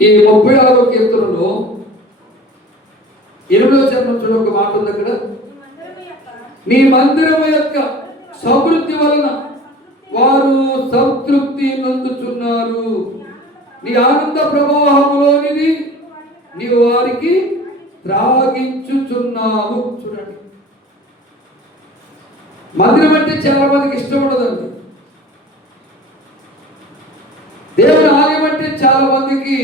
ఈ 36వ కీర్తనలో 8వ చరణం చూడ ఒక మాట ఉంది అక్కడ. నీ మందిరము యొక్క సమృద్ధి వలన వారు సంతృప్తి నందుచున్నారు. నీ ఆనంద ప్రవాహములోనిది నీవు వారికి త్రాగించుచున్నావు. చూడండి, మందిరం అంటే చాలా మందికి ఇష్టం ఉండదండి. దేవుని ఆలయం అంటే చాలా మందికి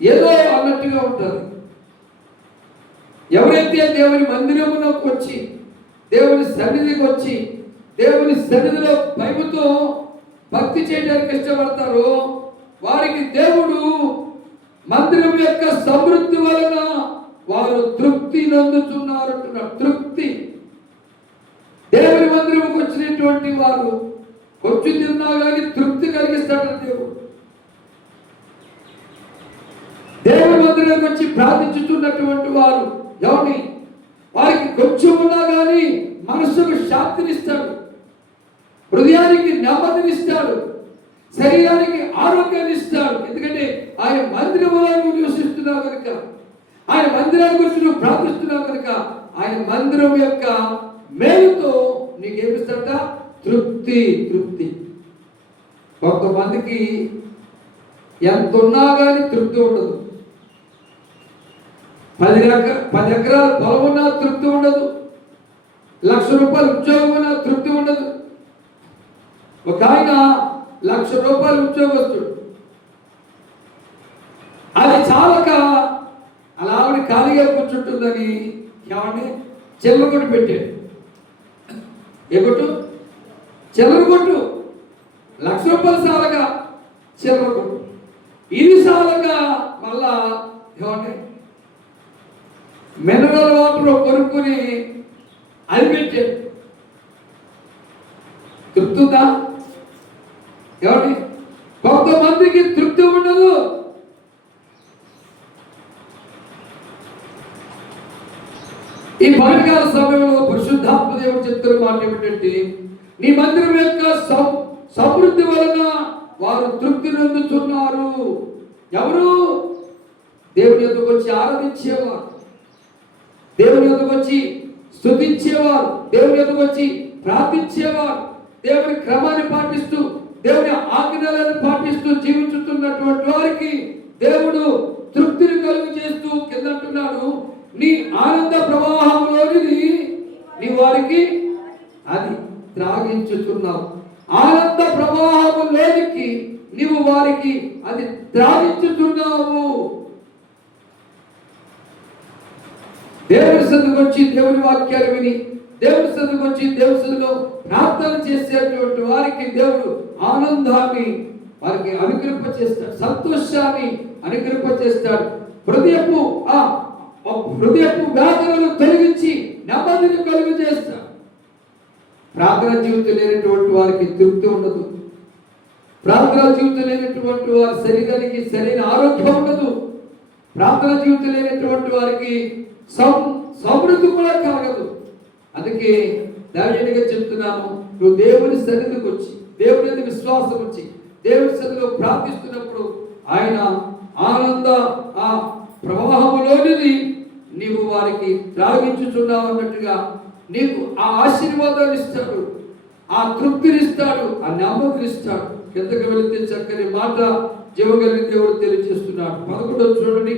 ఏదో అన్నట్టుగా ఉంటారు. ఎవరైతే దేవుని మందిరములోకి వచ్చి దేవుని సన్నిధికి వచ్చి దేవుని సన్నిధిలో భయముతో భక్తి చేయడానికి ఇష్టపడతారో వారికి దేవుడు మందిరం యొక్క సమృద్ధి వలన వారు తృప్తి నందుతున్నారు అంటున్నారు. తృప్తి. దేవుని మందిరంకి వచ్చినటువంటి వారు కొంచెం తిన్నా కానీ తృప్తి కలిగిస్తాడు దేవుడు. దేవుని మందిరంకి వచ్చి ప్రార్థించుతున్నటువంటి వారు ఎవరిని వారికి కొంచెం ఉన్నా కానీ మనస్సుకు శాంతినిస్తాడు, హృదయానికి నెమ్మదినిస్తాడు, శరీరానికి ఆరోగ్యాన్ని ఇస్తాడు. ఎందుకంటే ఆయన మందిరంలో నువ్వు నివసిస్తున్నావు కనుక, ఆయన మందిరాన్ని గురించి నువ్వు ప్రార్థిస్తున్నావు కనుక ఆయన మందిరం యొక్క మేలుతో నీకేమిస్తాడ? తృప్తి. తృప్తి. కొంతమందికి ఎంత ఉన్నా కానీ తృప్తి ఉండదు. 10 ఎకరాల పొలం ఉన్నా తృప్తి ఉండదు. 1,00,000 రూపాయలు ఉద్యోగం ఉన్నా తృప్తి ఉండదు. ఒక ఆయన 1,00,000 రూపాయలు ఉద్యోగస్తుడు. అది చాలక అలా ఆవిడ ఖాళీగా కూర్చుంటుందని ఏమండి చిల్లర కొట్టు పెట్టాడు. ఏ కొట్టు? చిల్లర కొట్టు. 1,00,000 రూపాయలు సాలగా చిల్లర కొట్టు. ఇది సాలగా మళ్ళా ఏమండి మినరల్ వాటర్ కొనుక్కుని అది పెట్టాడు. తృప్తుందా? ఏమండి కొంతమందికి తృప్తి ఉండదు. ఈ పాఠకాల సమయంలో పరిశుద్ధాత్మ దేవుడు చెప్తున్న మాట ఏమిటంటే నీ మందిరం యొక్క సమృద్ధి వలన వారు తృప్తి నందుతున్నారు. ఎవరు? దేవుని యొద్దకు వచ్చి ఆరాధించేవారు, దేవుని యొద్దకు వచ్చి స్తుతించేవారు, దేవుని యొద్దకు వచ్చి ప్రార్థించేవారు, దేవుని క్రమాన్ని పాటిస్తూ దేవుని ఆజ్ఞలను పాటిస్తూ జీవించుతున్నటువంటి వారికి దేవుడు తృప్తిని కలుగు చేస్తూ కింద అంటున్నాడు, నీ ఆనంద ప్రవాహంలోనిది నీ వారికి అది త్రాగించుతున్నావు. ఆనంద ప్రవాహంలోనికి నీవు వారికి అది త్రాగించుతున్నావు. దేవుని సన్నిధికి వచ్చి దేవుని వాక్యాలు విని దేవుని సన్నిధికి వచ్చి దేవుని సన్నిధిలో ప్రార్థన చేసేటువంటి వారికి దేవుడు ఆనందాన్ని వారికి అనుగ్రహింప చేస్తాడు, సంతోషాన్ని అనుగ్రహింప చేస్తాడు. హృదయపు వేదనను తొలగించి నెమ్మదిని కలుగు చేస్తాడు. ప్రార్థన జీవితం లేనటువంటి వారికి తృప్తి ఉండదు. ప్రార్థన జీవితం లేనటువంటి వారి శరీరానికి సరైన ఆరోగ్యం ఉండదు. ప్రార్థన జీవితం లేనటువంటి వారికి సమృద్ధి కూడా కలగదు. అందుకే దానిగా చెప్తున్నాను, నువ్వు దేవుని సన్నిధికి వచ్చి దేవుని మీద విశ్వాసం వచ్చి దేవుని సన్నిధిలో ప్రార్థిస్తున్నప్పుడు ఆయన ఆనంద ఆ ప్రవాహంలోనిది నీవు వారికి త్రాగించుచున్నావు అన్నట్టుగా నీకు ఆ ఆశీర్వాదాలు ఇస్తాడు, ఆ తృప్తిని ఇస్తాడు, ఆ నెమ్మదిని ఇస్తాడు. కిందకి వెళితే చక్కని మాట జీవగలిగిన దేవుడు తెలియజేస్తున్నాడు. 11 చూడండి.